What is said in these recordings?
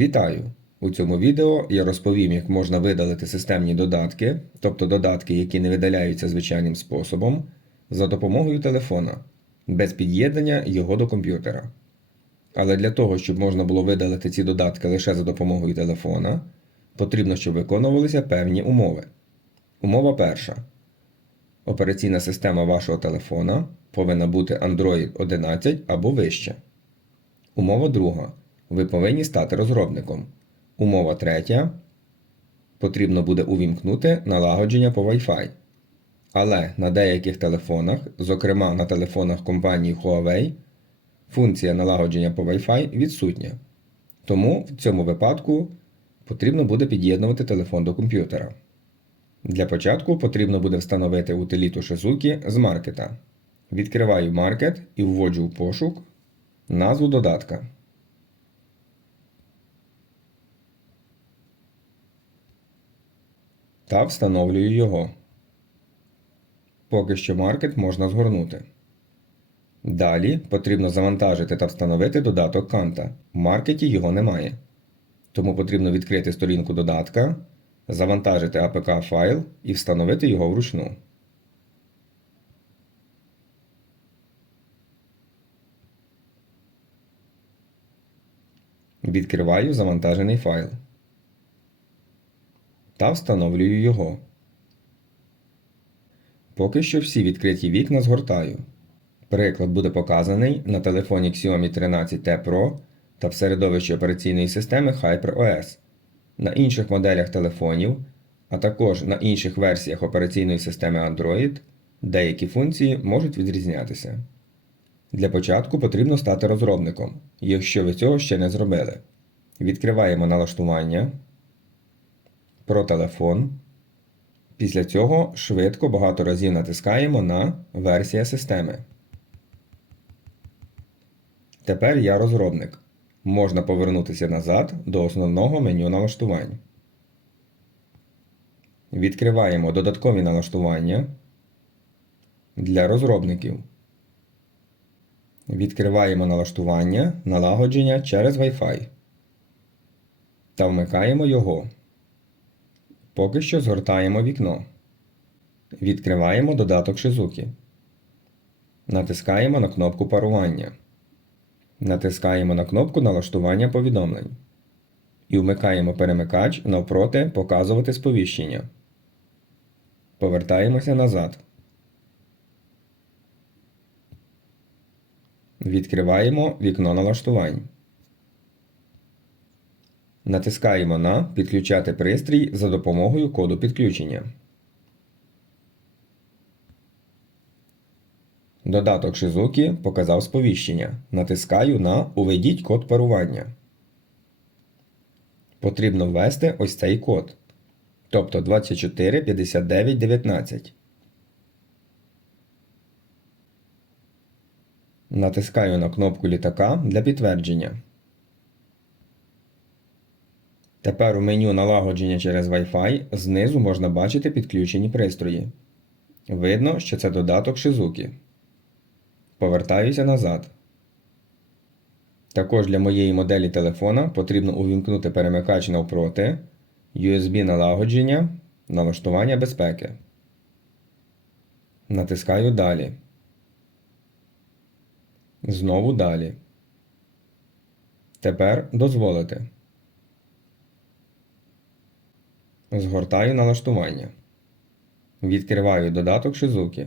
Вітаю! У цьому відео я розповім, як можна видалити системні додатки, тобто додатки, які не видаляються звичайним способом, за допомогою телефона, без під'єднання його до комп'ютера. Але для того, щоб можна було видалити ці додатки лише за допомогою телефона, потрібно, щоб виконувалися певні умови. Умова перша. Операційна система вашого телефона повинна бути Android 11 або вище. Умова друга. Ви повинні стати розробником. Умова третя. Потрібно буде увімкнути налагодження по Wi-Fi. Але на деяких телефонах, зокрема на телефонах компанії Huawei, функція налагодження по Wi-Fi відсутня. Тому в цьому випадку потрібно буде під'єднувати телефон до комп'ютера. Для початку потрібно буде встановити утиліту Shizuki з маркета. Відкриваю маркет і вводжу в пошук назву додатка. Та встановлюю його. Поки що маркет можна згорнути. Далі потрібно завантажити та встановити додаток Канта. В маркеті його немає. Тому потрібно відкрити сторінку додатка, завантажити APK файл і встановити його вручну. Відкриваю завантажений файл та встановлюю його. Поки що всі відкриті вікна згортаю. Приклад буде показаний на телефоні Xiaomi 13T Pro та в середовищі операційної системи HyperOS. На інших моделях телефонів, а також на інших версіях операційної системи Android деякі функції можуть відрізнятися. Для початку потрібно стати розробником, якщо ви цього ще не зробили. Відкриваємо налаштування про телефон. Після цього швидко багато разів натискаємо на Версія системи. Тепер я розробник. Можна повернутися назад до основного меню налаштувань. Відкриваємо додаткові налаштування для розробників. Відкриваємо налаштування налагодження через Wi-Fi та вмикаємо його. Поки що згортаємо вікно. Відкриваємо додаток Shizuki. Натискаємо на кнопку парування. Натискаємо на кнопку налаштування повідомлень. І вмикаємо перемикач навпроти Показувати сповіщення. Повертаємося назад. Відкриваємо вікно налаштувань. Натискаємо на Підключати пристрій за допомогою коду підключення. Додаток Shizuki показав сповіщення. Натискаю на Уведіть код парування. Потрібно ввести ось цей код. Тобто 245919. Натискаю на кнопку літака для підтвердження. Тепер у меню налагодження через Wi-Fi знизу можна бачити підключені пристрої. Видно, що це додаток Shizuki. Повертаюся назад. Також для моєї моделі телефона потрібно увімкнути перемикач навпроти, USB налагодження, налаштування безпеки. Натискаю Далі. Знову далі. Тепер дозволити. Згортаю налаштування. Відкриваю додаток Shizuki.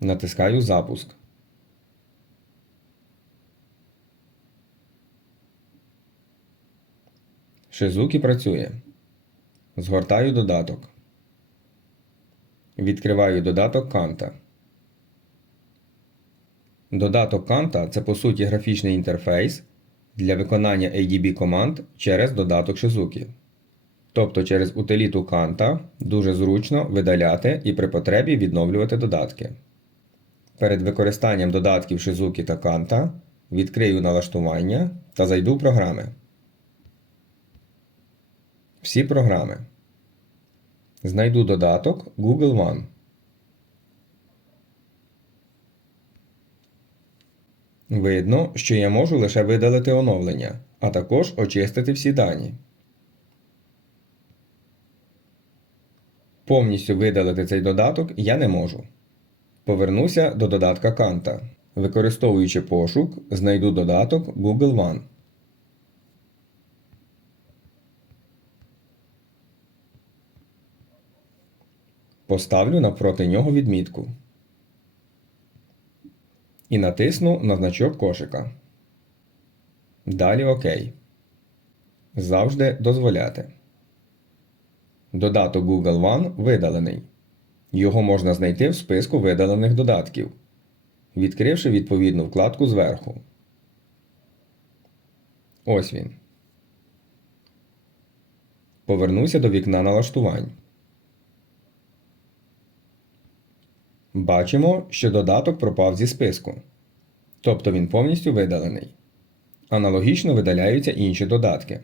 Натискаю Запуск. Shizuki працює. Згортаю додаток. Відкриваю додаток Канта. Додаток Канта це по суті графічний інтерфейс для виконання ADB команд через додаток Shizuki. Тобто через утиліту Канта дуже зручно видаляти і при потребі відновлювати додатки. Перед використанням додатків Shizuki та Канта відкрию налаштування та зайду в програми. Всі програми. Знайду додаток Google One. Видно, що я можу лише видалити оновлення, а також очистити всі дані. Повністю видалити цей додаток я не можу. Повернуся до додатка Канта. Використовуючи пошук, знайду додаток Google One. Поставлю навпроти нього відмітку. І натисну на значок кошика. Далі ОК. Завжди дозволяти. Додаток Google One видалений. Його можна знайти в списку видалених додатків, відкривши відповідну вкладку зверху. Ось він. Повернуся до вікна налаштувань. Бачимо, що додаток пропав зі списку. Тобто він повністю видалений. Аналогічно видаляються інші додатки.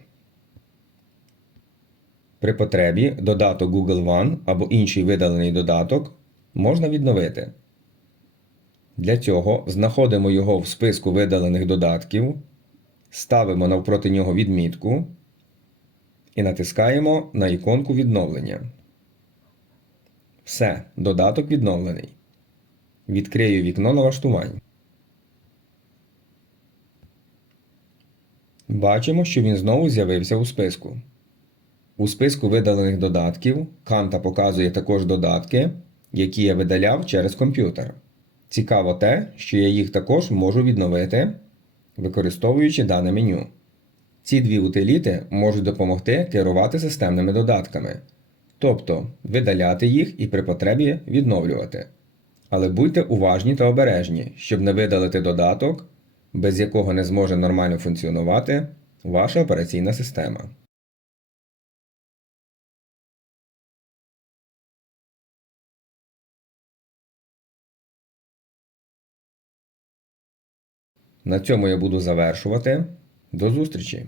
При потребі додаток Google One або інший видалений додаток можна відновити. Для цього знаходимо його в списку видалених додатків, ставимо навпроти нього відмітку і натискаємо на іконку відновлення. Все, додаток відновлений. Відкрию вікно налаштувань. Бачимо, що він знову з'явився у списку. У списку видалених додатків Канта показує також додатки, які я видаляв через комп'ютер. Цікаво те, що я їх також можу відновити, використовуючи дане меню. Ці дві утиліти можуть допомогти керувати системними додатками, тобто видаляти їх і при потребі відновлювати. Але будьте уважні та обережні, щоб не видалити додаток, без якого не зможе нормально функціонувати ваша операційна система. На цьому я буду завершувати. До зустрічі!